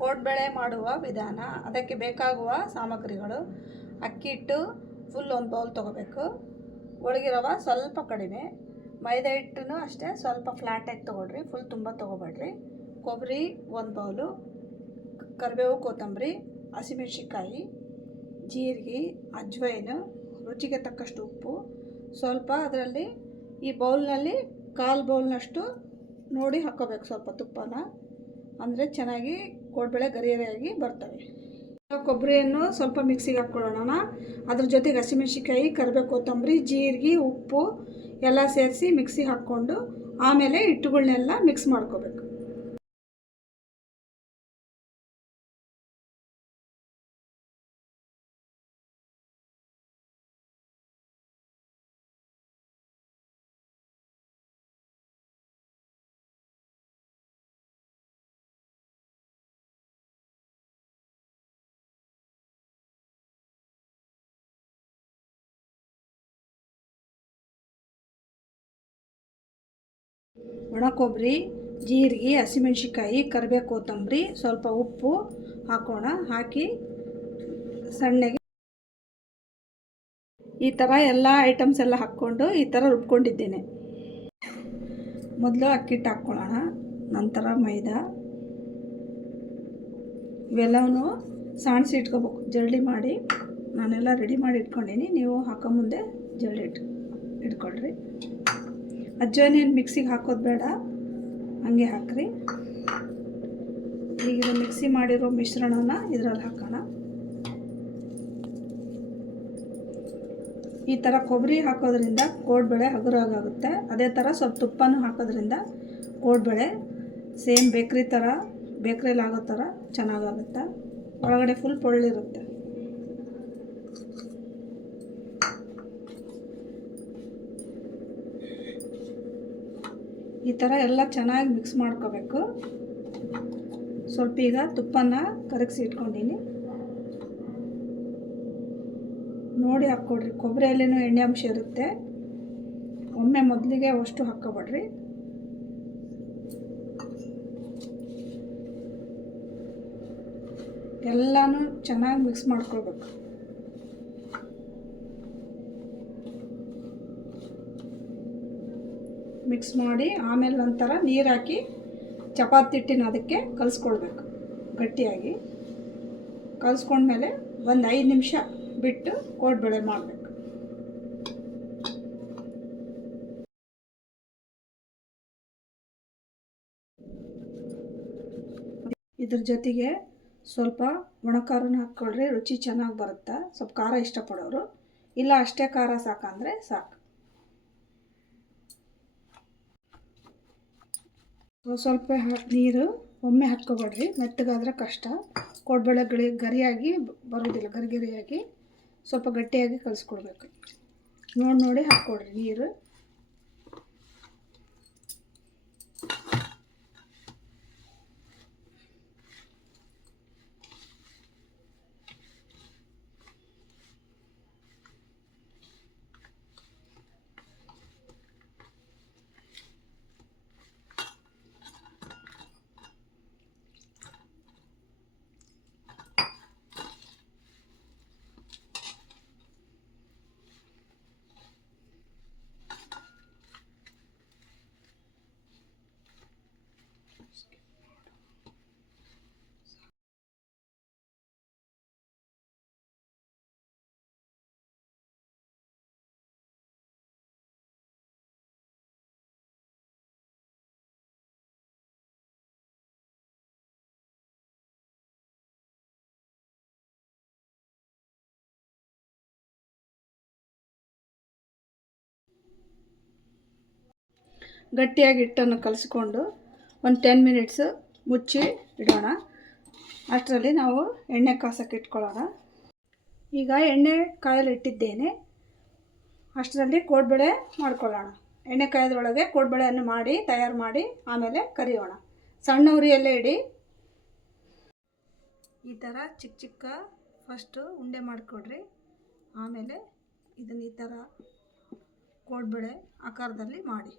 ಕೋಡ್ಬಳೆ ಮಾಡುವ ವಿಧಾನ. ಅದಕ್ಕೆ ಬೇಕಾಗುವ ಸಾಮಗ್ರಿಗಳು: ಅಕ್ಕಿ ಹಿಟ್ಟು ಫುಲ್ 1 ಬೌಲ್ ತೊಗೋಬೇಕು, ಹೋಳಿಗೆ ರವೆ ಸ್ವಲ್ಪ ಕಡಿಮೆ, ಮೈದಾ ಹಿಟ್ಟನ್ನು ಅಷ್ಟೇ ಸ್ವಲ್ಪ ಫ್ಲ್ಯಾಟಾಗಿ ತೊಗೊಳ್ರಿ, ಫುಲ್ ತುಂಬ ತೊಗೋಬೇಡ್ರಿ. ಕೊಬ್ಬರಿ 1 ಬೌಲು, ಕರಿಬೇವು, ಕೊತ್ತಂಬರಿ, ಹಸಿಮೆಣ್ಸಿನ್ಕಾಯಿ, ಜೀರಿಗೆ, ಅಜ್ವೈನು, ರುಚಿಗೆ ತಕ್ಕಷ್ಟು ಉಪ್ಪು, ಸ್ವಲ್ಪ ಅದರಲ್ಲಿ ಈ ಬೌಲ್ನಲ್ಲಿ 1/4 ಬೌಲ್ನಷ್ಟು ನೋಡಿ ಹಾಕ್ಕೋಬೇಕು ಸ್ವಲ್ಪ ತುಪ್ಪನ, ಅಂದರೆ ಚೆನ್ನಾಗಿ ಕೋಡ್ಬಳೆ ಗರಿಯಾಗಿ ಬರ್ತವೆ. ಕೊಬ್ಬರಿಯನ್ನು ಸ್ವಲ್ಪ ಮಿಕ್ಸಿಗೆ ಹಾಕ್ಕೊಳ್ಳೋಣ. ಅದ್ರ ಜೊತೆಗೆ ಹಸಿಮೆಣ್ಸಿನ್ಕಾಯಿ, ಕರಿಬೇವು, ಕೊತ್ತಂಬರಿ, ಜೀರಿಗೆ, ಉಪ್ಪು ಎಲ್ಲ ಸೇರಿಸಿ ಮಿಕ್ಸಿಗೆ ಹಾಕ್ಕೊಂಡು ಆಮೇಲೆ ಹಿಟ್ಟುಗಳನ್ನೆಲ್ಲ ಮಿಕ್ಸ್ ಮಾಡ್ಕೋಬೇಕು. ಒಣ ಕೊಬ್ಬರಿ, ಜೀರಿಗೆ, ಹಸಿಮೆಣ್ಸಿನ್ಕಾಯಿ, ಕರಿಬೇವು, ಕೊತ್ತಂಬರಿ, ಸ್ವಲ್ಪ ಉಪ್ಪು ಹಾಕೋಣ. ಹಾಕಿ ಸಣ್ಣಗೆ ಈ ಥರ ಎಲ್ಲ ಐಟಮ್ಸ್ ಎಲ್ಲ ಹಾಕ್ಕೊಂಡು ಈ ಥರ ರುಬ್ಕೊಂಡಿದ್ದೇನೆ. ಮೊದಲು ಅಕ್ಕಿ ಹಿಟ್ಟು ಹಾಕ್ಕೊಳ್ಳೋಣ, ನಂತರ ಮೈದಾ, ಇವೆಲ್ಲವೂ ಸಾಣಿಸಿ ಇಟ್ಕೋಬೇಕು, ಜರಡಿ ಮಾಡಿ. ನಾನೆಲ್ಲ ರೆಡಿ ಮಾಡಿ ಇಟ್ಕೊಂಡೀನಿ, ನೀವು ಹಾಕೋ ಮುಂದೆ ಜರಡಿ ಇಟ್ಕೊಳ್ರಿ. ಅಜ್ವೈನೇನು ಮಿಕ್ಸಿಗೆ ಹಾಕೋದು ಬೇಡ, ಹಂಗೆ ಹಾಕ್ರಿ. ಈಗ ಇದು ಮಿಕ್ಸಿ ಮಾಡಿರೋ ಮಿಶ್ರಣನ ಇದರಲ್ಲಿ ಹಾಕೋಣ. ಈ ಥರ ಕೊಬ್ಬರಿ ಹಾಕೋದ್ರಿಂದ ಕೋಡ್ಬಳೆ ಹಗುರಾಗುತ್ತೆ. ಅದೇ ಥರ ಸ್ವಲ್ಪ ತುಪ್ಪನೂ ಹಾಕೋದ್ರಿಂದ ಕೋಡ್ಬಳೆ ಸೇಮ್ ಬೇಕ್ರಿಲಿ ಆಗೋ ಥರ ಚೆನ್ನಾಗಾಗುತ್ತೆ. ಒಳಗಡೆ ಫುಲ್ ಪೊಳ್ಳಿರುತ್ತೆ. ಈ ಥರ ಎಲ್ಲ ಚೆನ್ನಾಗಿ ಮಿಕ್ಸ್ ಮಾಡ್ಕೋಬೇಕು. ಸ್ವಲ್ಪ ಈಗ ತುಪ್ಪನ ಕರಗಿಸಿ ಇಟ್ಕೊಂಡಿನಿ, ನೋಡಿ ಹಾಕ್ಕೊಡ್ರಿ. ಕೊಬ್ಬರಿಯಲ್ಲೇನೂ ಎಣ್ಣೆ ಅಂಶ ಇರುತ್ತೆ, ಒಮ್ಮೆ ಮೊದಲಿಗೆ ಅಷ್ಟು ಹಾಕ್ಕೊಬೇಡ್ರಿ. ಎಲ್ಲನೂ ಚೆನ್ನಾಗಿ ಮಿಕ್ಸ್ ಮಾಡ್ಕೊಳ್ಬೇಕು. ಮಿಕ್ಸ್ ಮಾಡಿ ಆಮೇಲೆ ನಂತರ ನೀರು ಹಾಕಿ ಚಪಾತಿ ಹಿಟ್ಟಿನ ಅದಕ್ಕೆ ಕಲಿಸ್ಕೊಳ್ಬೇಕು. ಗಟ್ಟಿಯಾಗಿ ಕಲಿಸ್ಕೊಂಡ್ಮೇಲೆ ಒಂದು 5 ನಿಮಿಷ ಬಿಟ್ಟು ಕೋಡ್ಬಳೆ ಮಾಡಬೇಕು. ಇದ್ರ ಜೊತೆಗೆ ಸ್ವಲ್ಪ ಒಣಖಾರನ ಹಾಕ್ಕೊಳ್ರಿ, ರುಚಿ ಚೆನ್ನಾಗಿ ಬರುತ್ತೆ. ಸ್ವಲ್ಪ ಖಾರ ಇಷ್ಟಪಡೋರು, ಇಲ್ಲ ಅಷ್ಟೇ ಖಾರ ಸಾಕಂದರೆ ಸಾಕು. ಸ್ವಲ್ಪ ನೀರು ಒಮ್ಮೆ ಹಾಕ್ಕೊಬೇಡ್ರಿ, ಮೆತ್ತಗಾದ್ರೆ ಕಷ್ಟ. ಕೋಡ್ಬಳೆ ಗರಿಯಾಗಿ ಬರೋದಿಲ್ಲ, ಗರಿಯಾಗಿ ಸ್ವಲ್ಪ ಗಟ್ಟಿಯಾಗಿ ಕಲಿಸ್ಕೊಡ್ಬೇಕು. ನೋಡಿ ಹಾಕ್ಕೊಡ್ರಿ ನೀರು. ಗಟ್ಟಿಯಾಗಿ ಹಿಟ್ಟನ್ನು ಕಲಿಸ್ಕೊಂಡು ಒಂದು 10 ಮಿನಿಟ್ಸು ಮುಚ್ಚಿ ಇಡೋಣ. ಅಷ್ಟರಲ್ಲಿ ನಾವು ಎಣ್ಣೆ ಕಾಸಕ್ಕೆ ಇಟ್ಕೊಳ್ಳೋಣ. ಈಗ ಎಣ್ಣೆ ಕಾಯಲು ಇಟ್ಟಿದ್ದೇನೆ, ಅಷ್ಟರಲ್ಲಿ ಕೋಡ್ಬಳೆ ಮಾಡ್ಕೊಳ್ಳೋಣ. ಎಣ್ಣೆ ಕಾಯೋದ್ರೊಳಗೆ ಕೋಡ್ಬಳೆಯನ್ನು ತಯಾರು ಮಾಡಿ ಆಮೇಲೆ ಕರಿಯೋಣ. ಸಣ್ಣ ಉರಿಯಲ್ಲೇ ಇಡಿ. ಈ ಥರ ಚಿಕ್ಕ ಫಸ್ಟು ಉಂಡೆ ಮಾಡಿಕೊಡ್ರಿ, ಆಮೇಲೆ ಇದನ್ನು ಈ ಥರ ಕೋಡ್ಬಳೆ ಆಕಾರದಲ್ಲಿ ಮಾಡಿ.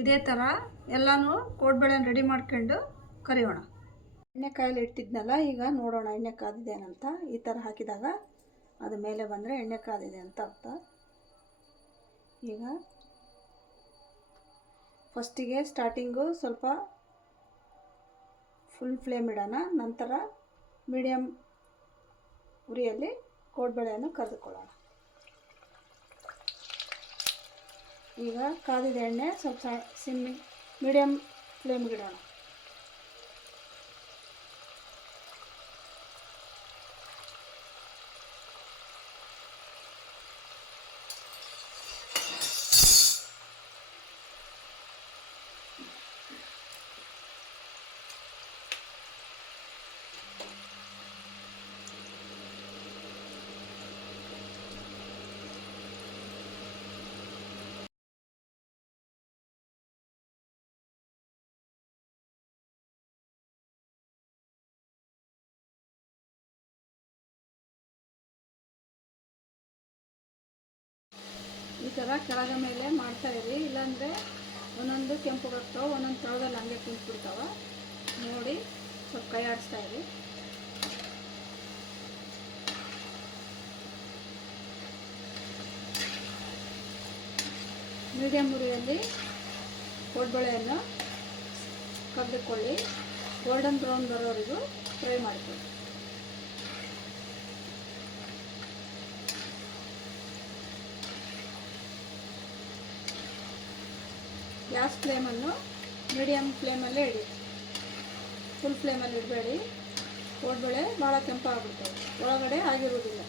ಇದೇ ಥರ ಎಲ್ಲನೂ ಕೋಡ್ಬೇಳೆನ ರೆಡಿ ಮಾಡ್ಕೊಂಡು ಕರಿಯೋಣ. ಎಣ್ಣೆ ಕಾಯಲ್ಲಿ ಇಟ್ಟಿದ್ನಲ್ಲ, ಈಗ ನೋಡೋಣ ಎಣ್ಣೆ ಕಾದಿದೇನಂತ. ಈ ಥರ ಹಾಕಿದಾಗ ಅದು ಮೇಲೆ ಬಂದರೆ ಎಣ್ಣೆ ಕಾದಿದೆ ಅಂತ ಅರ್ಥ. ಈಗ ಫಸ್ಟಿಗೆ ಸ್ಟಾರ್ಟಿಂಗು ಸ್ವಲ್ಪ ಫುಲ್ ಫ್ಲೇಮ್ ಇಡೋಣ, ನಂತರ ಮೀಡಿಯಮ್ ಉರಿಯಲ್ಲಿ ಕೋಡ್ಬೇಳೆಯನ್ನು ಕರೆದುಕೊಳ್ಳೋಣ. ಈಗ ಕಾದಿದೆ ಎಣ್ಣೆ, ಸ್ವಲ್ಪ ಮೀಡಿಯಮ್ ಫ್ಲೇಮ್ಗೆ ಇಡೋಣ. ಈ ಥರ ಕೆಳಗ ಮೇಲೆ ಮಾಡ್ತಾಯಿರಿ, ಇಲ್ಲಾಂದರೆ ಒಂದೊಂದು ಕೆಂಪು ಬರ್ತಾವೆ, ಒಂದೊಂದು ತಳದಲ್ಲಿ ಹಂಗೆ ಕುಂತ್ಬಿಡ್ತಾವೆ. ನೋಡಿ ಸ್ವಲ್ಪ ಕೈ ಆಡಿಸ್ತಾಯಿರಿ. ಮೀಡಿಯಮ್ ಉರಿಯಲ್ಲಿ ಕೋಡ್ಬೇಳೆಯನ್ನು ಕರೆದುಕೊಳ್ಳಿ, ಗೋಲ್ಡನ್ ಬ್ರೌನ್ ಬರೋವರೆಗೂ ಫ್ರೈ ಮಾಡಿಕೊಳ್ಳಿ. ಗ್ಯಾಸ್ ಫ್ಲೇಮನ್ನು ಮೀಡಿಯಮ್ ಫ್ಲೇಮಲ್ಲೇ ಇಡಿ, ಫುಲ್ ಫ್ಲೇಮಲ್ಲಿ ಇಡಬೇಡಿ. ಕೋಡ್ಬೇಳೆ ಭಾಳ ಕೆಂಪಾಗ್ಬಿಡ್ತವೆ, ಒಳಗಡೆ ಆಗಿರೋದಿಲ್ಲ.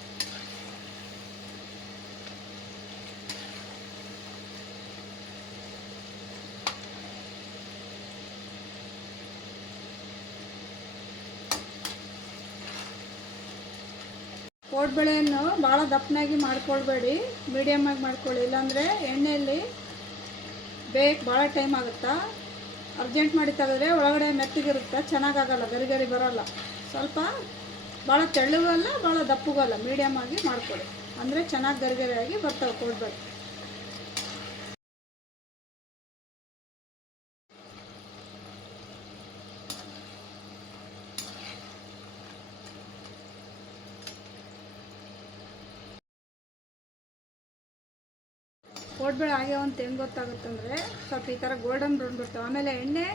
ಕೋಡ್ಬೇಳೆಯನ್ನು ಭಾಳ ದಪ್ಪನಾಗಿ ಮಾಡ್ಕೊಳ್ಬೇಡಿ, ಮೀಡಿಯಮ್ಮಾಗಿ ಮಾಡ್ಕೊಳ್ಳಿ, ಇಲ್ಲಾಂದರೆ ಎಣ್ಣೆಯಲ್ಲಿ ಭಾಳ ಟೈಮ್ ಆಗುತ್ತಾ. ಅರ್ಜೆಂಟ್ ಮಾಡಿ ತೆಗೆದ್ರೆ ಒಳಗಡೆ ಮೆತ್ತಗಿರುತ್ತೆ, ಚೆನ್ನಾಗಾಗಲ್ಲ, ಗರಿ ಗರಿ ಬರೋಲ್ಲ. ಸ್ವಲ್ಪ ಭಾಳ ತೆಳ್ಳಗೂ ಅಲ್ಲ, ಭಾಳ ದಪ್ಪಗೂ ಅಲ್ಲ, ಮೀಡಿಯಮ್ ಆಗಿ ಮಾಡ್ಕೊಳ್ಳಿ, ಅಂದರೆ ಚೆನ್ನಾಗಿ ಗರಿ ಗರಿಯಾಗಿ ಬರ್ತವೆ ಕೋಡ್ಬೇಳೆ. ಕೋಡ್ಬೇಳೆ ಆಗ್ಯಾವ ಅಂತ ಹೆಂಗೆ ಗೊತ್ತಾಗುತ್ತಂದರೆ ಸ್ವಲ್ಪ ಈ ಥರ ಗೋಲ್ಡನ್ ಬ್ರೌನ್ ಬರ್ತವೆ. ಆಮೇಲೆ ಎಣ್ಣೆ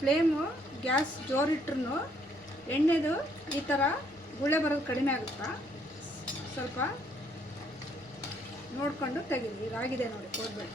ಫ್ಲೇಮು ಗ್ಯಾಸ್ ಜೋರಿಟ್ರೂ ಎಣ್ಣೆದು ಈ ಥರ ಗುಳೆ ಬರೋದು ಕಡಿಮೆ ಆಗುತ್ತಾ, ಸ್ವಲ್ಪ ನೋಡಿಕೊಂಡು ತೆಗೀರಿ. ಇದಾಗಿದೆ ನೋಡಿ ಕೋಡ್ಬೇಳೆ.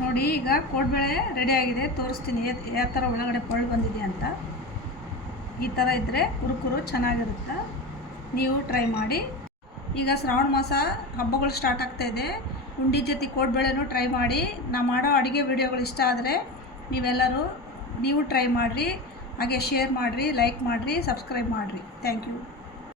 ನೋಡಿ ಈಗ ಕೋಡ್ಬೇಳೆ ರೆಡಿ ಆಗಿದೆ, ತೋರಿಸ್ತೀನಿ ಯಾವ ಥರ ಒಳಗಡೆ ಪಳ್ಳು ಬಂದಿದೆ ಅಂತ. ಈ ಥರ ಇದ್ದರೆ ಕುರುಕುರು ಚೆನ್ನಾಗಿರುತ್ತೆ, ನೀವು ಟ್ರೈ ಮಾಡಿ. ಈಗ ಶ್ರಾವಣ ಮಾಸ ಹಬ್ಬಗಳು ಸ್ಟಾರ್ಟ್ ಆಗ್ತಾಯಿದೆ, ಉಂಡಿ ಜೊತೆ ಕೋಡ್ಬೇಳೆನೂ ಟ್ರೈ ಮಾಡಿ. ನಾ ಮಾಡೋ ಅಡುಗೆ ವಿಡಿಯೋಗಳು ಇಷ್ಟ ಆದರೆ ನೀವು ಟ್ರೈ ಮಾಡಿರಿ, ಹಾಗೆ ಶೇರ್ ಮಾಡಿರಿ, ಲೈಕ್ ಮಾಡಿರಿ, ಸಬ್ಸ್ಕ್ರೈಬ್ ಮಾಡಿರಿ. Thank you.